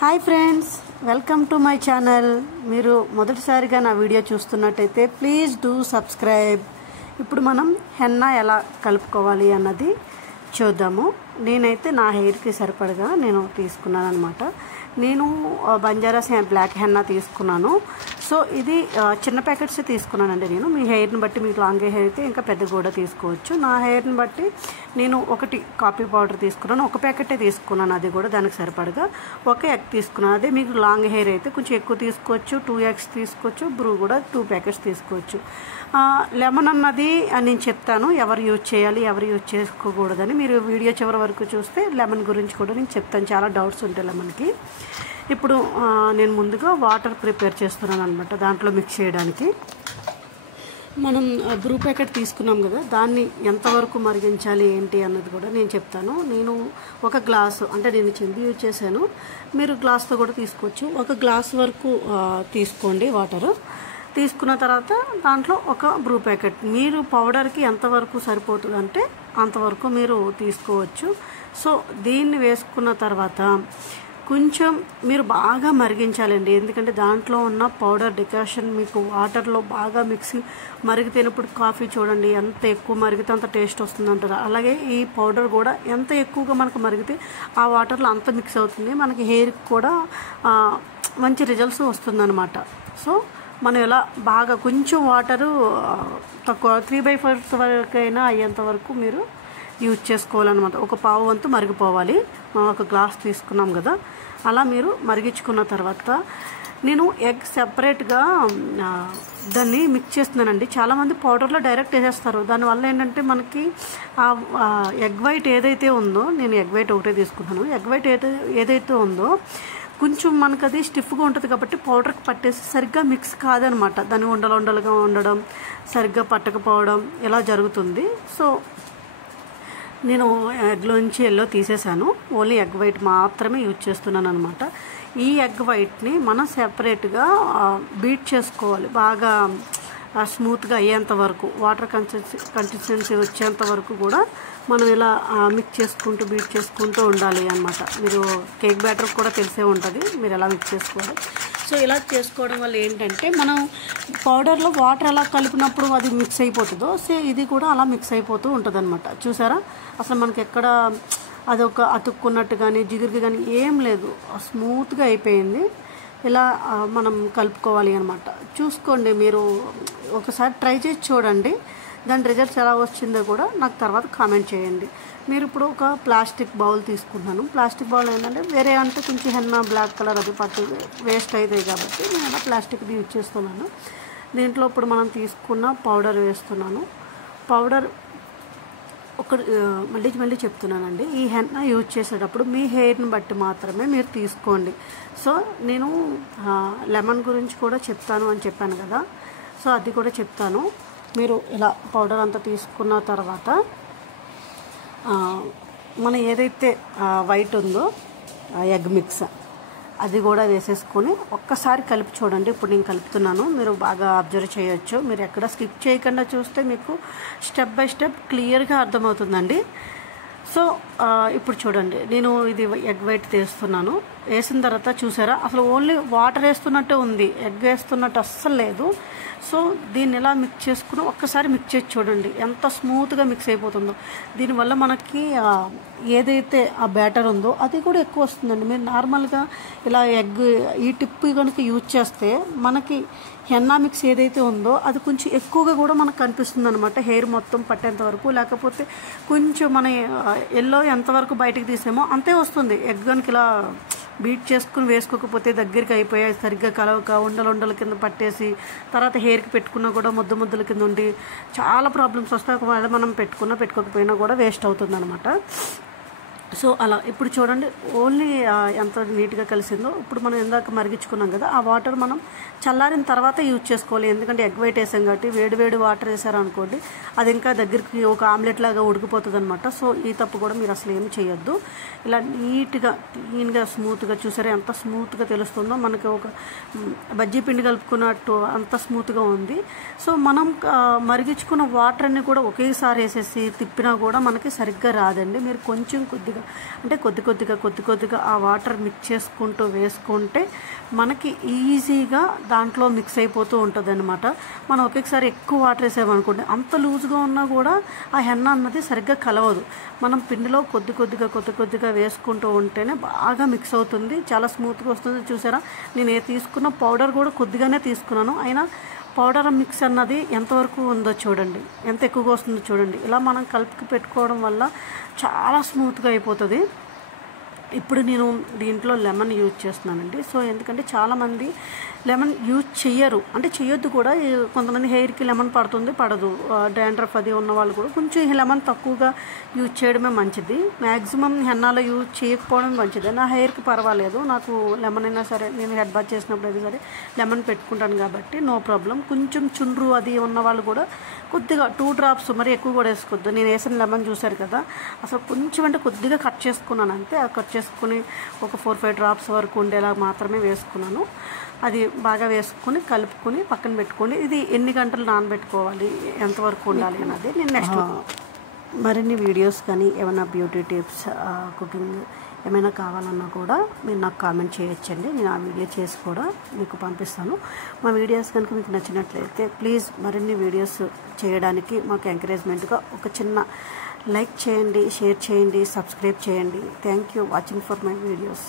Hi friends, welcome to my channel. మీరు మొదటిసారిగా నా వీడియో చూస్తున్నట్టయితే ప్లీజ్ డూ సబ్స్క్రైబ్. ఇప్పుడు మనం హెన్నా ఎలా కలుపుకోవాలి అన్నది చూద్దాము. నేనైతే నా హెయిర్కి సరిపడగా నేను తీసుకున్నాను అనమాట. నేను బంజారాస్ బ్లాక్ హెన్నా తీసుకున్నాను. సో ఇది చిన్న ప్యాకెట్స్ తీసుకున్నానండి. నేను మీ హెయిర్ని బట్టి, మీకు లాంగ్ హెయిర్ అయితే ఇంకా పెద్ద కూడా తీసుకోవచ్చు. నా హెయిర్ని బట్టి నేను ఒకటి కాఫీ పౌడర్ తీసుకున్నాను, ఒక ప్యాకెటే తీసుకున్నాను. అది కూడా దానికి సరిపడగా ఒక ఎగ్ తీసుకున్నాను. అదే మీకు లాంగ్ హెయిర్ అయితే కొంచెం ఎక్కువ తీసుకోవచ్చు, 2 eggs తీసుకోవచ్చు. బ్రూ కూడా 2 packets తీసుకోవచ్చు. లెమన్ అన్నది నేను చెప్తాను ఎవరు యూజ్ చేయాలి, ఎవరు యూజ్ చేసుకోకూడదని. మీరు వీడియో చివరి వరకు చూస్తే లెమన్ గురించి కూడా నేను చెప్తాను. చాలా డౌట్స్ ఉంటాయి లెమన్కి. ఇప్పుడు నేను ముందుగా వాటర్ ప్రిపేర్ చేస్తున్నాను అనమాట. దాంట్లో మిక్స్ చేయడానికి మనం బ్రూ ప్యాకెట్ తీసుకున్నాం కదా, దాన్ని ఎంతవరకు మరిగించాలి ఏంటి అన్నది కూడా నేను చెప్తాను. నేను ఒక గ్లాసు, అంటే నేను చెంబు యూజ్ చేశాను, మీరు గ్లాస్తో కూడా తీసుకోవచ్చు. ఒక గ్లాస్ వరకు తీసుకోండి వాటర్. తీసుకున్న తర్వాత దాంట్లో ఒక బ్రూ ప్యాకెట్, మీరు పౌడర్కి ఎంతవరకు సరిపోతుందంటే అంతవరకు మీరు తీసుకోవచ్చు. సో దీన్ని వేసుకున్న తర్వాత కొంచెం మీరు బాగా మరిగించాలండి. ఎందుకంటే దాంట్లో ఉన్న పౌడర్ డికాషన్ మీకు వాటర్లో బాగా మిక్సింగ్ మరిగితేనప్పుడు కాఫీ చూడండి ఎంత ఎక్కువ మరిగితే అంత టేస్ట్ వస్తుంది అంటారు. అలాగే ఈ పౌడర్ కూడా ఎంత ఎక్కువగా మనకు మరిగితే ఆ వాటర్లో అంత మిక్స్ అవుతుంది, మనకి హెయిర్కి కూడా మంచి రిజల్ట్స్ వస్తుందన్నమాట. సో మనం ఇలా బాగా కొంచెం వాటరు తక్కువ 3/4 వరకైనా అయ్యేంత వరకు మీరు యూజ్ చేసుకోవాలన్నమాట. ఒక పావు వంతు మరిగిపోవాలి. ఒక గ్లాస్ తీసుకున్నాం కదా, అలా మీరు మరిగించుకున్న తర్వాత నేను ఎగ్ సెపరేట్గా దాన్ని మిక్స్ చేస్తున్నానండి. చాలామంది పౌడర్లో డైరెక్ట్ వేసేస్తారు. దానివల్ల ఏంటంటే మనకి ఎగ్ వైట్ ఏదైతే ఉందో, నేను ఎగ్ వైట్ ఒకటే తీసుకున్నాను. ఎగ్ వైట్ ఏదైతే ఉందో కొంచెం మనకు అది స్టిఫ్గా ఉంటుంది కాబట్టి పౌడర్కి పట్టేసి సరిగ్గా మిక్స్ కాదనమాట. దాన్ని ఉండలుగా ఉండడం, సరిగ్గా పట్టకపోవడం ఇలా జరుగుతుంది. సో నేను ఎగ్లోంచి ఎల్లో తీసేసాను, ఓన్లీ ఎగ్ వైట్ మాత్రమే యూజ్ చేస్తున్నాను అనమాట. ఈ ఎగ్ వైట్ని మనం సెపరేట్గా బీట్ చేసుకోవాలి. బాగా స్మూత్గా అయ్యేంత వరకు, వాటర్ కన్సిస్టెన్సీ వచ్చేంత వరకు కూడా మనం ఇలా మిక్స్ చేసుకుంటూ బీట్ చేసుకుంటూ ఉండాలి అన్నమాట. మీరు కేక్ బ్యాటర్ కూడా తెలిసే ఉంటుంది మీరు ఎలా మిక్స్ చేసుకోవాలి. సో ఇలా చేసుకోవడం వల్ల ఏంటంటే మనం పౌడర్లో వాటర్ ఎలా కలిపినప్పుడు అది మిక్స్ అయిపోతుందో, సో ఇది కూడా అలా మిక్స్ అయిపోతూ ఉంటుంది అనమాట. చూసారా, అసలు మనకి ఎక్కడ అదొక అతుక్కున్నట్టు కానీ జిగురుగా కానీ ఏం లేదు, స్మూత్గా అయిపోయింది. ఇలా మనం కలుపుకోవాలి అనమాట. చూసుకోండి, మీరు ఒకసారి ట్రై చేసి చూడండి. దాని రిజల్ట్స్ ఎలా వచ్చిందో కూడా నాకు తర్వాత కామెంట్ చేయండి. మీరు ఇప్పుడు ఒక ప్లాస్టిక్ బౌల్ తీసుకుంటున్నాను. ప్లాస్టిక్ బౌల్ ఏంటంటే వేరే అంటే కొంచెం హెన్నా బ్లాక్ కలర్ అది పట్టు వేస్ట్ అవుతాయి కాబట్టి నేను అలా ప్లాస్టిక్ది యూజ్ చేస్తున్నాను. దీంట్లో ఇప్పుడు మనం తీసుకున్న పౌడర్ వేస్తున్నాను. పౌడర్ ఒక మళ్ళీ చెప్తున్నానండి, ఈ హెన్నా యూజ్ చేసేటప్పుడు మీ హెయిర్ని బట్టి మాత్రమే మీరు తీసుకోండి. సో నేను లెమన్ గురించి కూడా చెప్తాను అని చెప్పాను కదా, సో అది కూడా చెప్తాను. మీరు ఇలా పౌడర్ అంతా తీసుకున్న తర్వాత మన ఏదైతే వైట్ ఉందో ఎగ్ మిక్స్ అది కూడా వేసేసుకొని ఒక్కసారి కలిపి చూడండి. ఇప్పుడు నేను కలుపుతున్నాను, మీరు బాగా అబ్జర్వ్ చేయొచ్చు. మీరు ఎక్కడ స్కిప్ చేయకుండా చూస్తే మీకు స్టెప్ బై స్టెప్ క్లియర్గా అర్థమవుతుందండి. సో ఇప్పుడు చూడండి, నేను ఇది ఎగ్ వైట్ తీస్తున్నాను. వేసిన తర్వాత చూసారా, అసలు ఓన్లీ వాటర్ వేస్తున్నట్టే ఉంది, ఎగ్ వేస్తున్నట్టు అస్సలు లేదు. సో దీన్ని ఎలా మిక్స్ చేసుకుని ఒక్కసారి మిక్స్ చేసి చూడండి ఎంత స్మూత్గా మిక్స్ అయిపోతుందో. దీనివల్ల మనకి ఏదైతే ఆ బ్యాటర్ ఉందో అది కూడా ఎక్కువ వస్తుందండి. మీరు నార్మల్గా ఇలా ఎగ్ ఈ టిప్ కనుక యూజ్ చేస్తే మనకి హెన్నా మిక్స్ ఏదైతే ఉందో అది కొంచెం ఎక్కువగా కూడా మనకు కనిపిస్తుంది అనమాట. హెయిర్ మొత్తం పట్టేంత వరకు, లేకపోతే కొంచెం మన ఎల్లో ఎంతవరకు బయటకు తీసామో అంతే వస్తుంది. ఎగ్ కనుక ఇలా బీట్ చేసుకుని వేసుకోకపోతే దగ్గరికి అయిపోయాయి, సరిగ్గా కలవక ఉండల కింద పట్టేసి తర్వాత హెయిర్కి పెట్టుకున్నా కూడా ముద్దల కింద ఉండి చాలా ప్రాబ్లమ్స్ వస్తాయి. ఒకవేళ మనం పెట్టుకోకపోయినా కూడా వేస్ట్ అవుతుంది అనమాట. సో అలా ఇప్పుడు చూడండి ఓన్లీ ఎంత నీట్గా కలిసిందో. ఇప్పుడు మనం ఇందాక మరిగించుకున్నాం కదా, ఆ వాటర్ మనం చల్లారిన తర్వాత యూజ్ చేసుకోవాలి. ఎందుకంటే ఎగ్ వైట్ వేసాం కాబట్టి వేడి వాటర్ వేసారనుకోండి అది ఇంకా దగ్గరికి ఒక ఆమ్లెట్ లాగా ఉడికిపోతుంది అనమాట. సో ఈ తప్పు కూడా మీరు అసలు ఏం చేయొద్దు. ఇలా నీట్గా క్లీన్గా స్మూత్గా చూసారా ఎంత స్మూత్గా తెలుస్తుందో, మనకి ఒక బజ్జీ పిండి కలుపుకున్నట్టు అంత స్మూత్గా ఉంది. సో మనం మరిగించుకున్న వాటర్ అన్ని కూడా ఒకేసారి వేసేసి తిప్పినా కూడా మనకి సరిగ్గా రాదండి. మీరు కొంచెం కొద్దిగా కొద్దిగా అంటే కొద్ది కొద్దిగా ఆ వాటర్ మిక్స్ చేసుకుంటూ వేసుకుంటే మనకి ఈజీగా దాంట్లో మిక్స్ అయిపోతూ ఉంటుంది అనమాట. మనం ఒకేసారి ఎక్కువ వాటర్ వేసామనుకోండి, అంత లూజ్గా ఉన్నా కూడా ఆ హెన్న అన్నది సరిగ్గా కలవదు. మనం పిండిలో కొద్ది కొద్దిగా వేసుకుంటూ ఉంటేనే బాగా మిక్స్ అవుతుంది, చాలా స్మూత్గా వస్తుంది. చూసారా, నేను తీసుకున్న పౌడర్ కూడా కొద్దిగానే తీసుకున్నాను, అయినా పౌడర్ మిక్స్ అన్నది ఎంతవరకు ఉందో చూడండి, ఎంత ఎక్కువగా వస్తుందో చూడండి. ఇలా మనం కలిపి పెట్టుకోవడం వల్ల చాలా స్మూత్గా అయిపోతుంది. ఇప్పుడు నేను దీంట్లో లెమన్ యూజ్ చేస్తున్నానండి. సో ఎందుకంటే చాలామంది లెమన్ యూజ్ చెయ్యరు, అంటే చెయ్యొద్దు కూడా. కొంతమంది హెయిర్కి లెమన్ పడదు, డాండ్రఫ్ అది ఉన్న వాళ్ళు కూడా కొంచెం లెమన్ తక్కువగా యూజ్ చేయడమే మంచిది. మ్యాక్సిమం హెన్నాలో యూజ్ చేయకపోవడం మంచిది. నా హెయిర్కి పర్వాలేదు, నాకు లెమన్ అయినా సరే, నేను హెడ్ బాత్ చేసినప్పుడు అయితే సరే లెమన్ పెట్టుకుంటాను కాబట్టి నో ప్రాబ్లం. కొంచెం చుండ్రు అది ఉన్న వాళ్ళు కూడా కొద్దిగా 2 drops, మరి ఎక్కువ కూడా వేసుకోవద్దు. నేను వేసిన లెమన్ చూశారు కదా, అసలు కొంచెం అంటే కొద్దిగా కట్ చేసుకున్నాను అంతే. ఆ కట్ చేసుకుని ఒక 4-5 drops వరకు ఉండేలా మాత్రమే వేసుకున్నాను. అది బాగా వేసుకుని కలుపుకొని పక్కన పెట్టుకోండి. ఇది ఎన్ని గంటలు నానబెట్టుకోవాలి, ఎంతవరకు ఉండాలి అన్నది నేను నెక్స్ట్ మరిన్ని వీడియోస్ కానీ ఏమైనా బ్యూటీ టిప్స్, కుకింగ్ ఏమైనా కావాలన్నా కూడా మీరు నాకు కామెంట్ చేయొచ్చండి. నేను ఆ వీడియో చేసి కూడా మీకు పంపిస్తాను. మా వీడియోస్ కనుక మీకు నచ్చినట్లయితే ప్లీజ్ మరిన్ని వీడియోస్ చేయడానికి మాకు ఎంకరేజ్మెంట్గా ఒక చిన్న లైక్ చేయండి, షేర్ చేయండి, సబ్స్క్రైబ్ చేయండి. Thank you watching for my videos.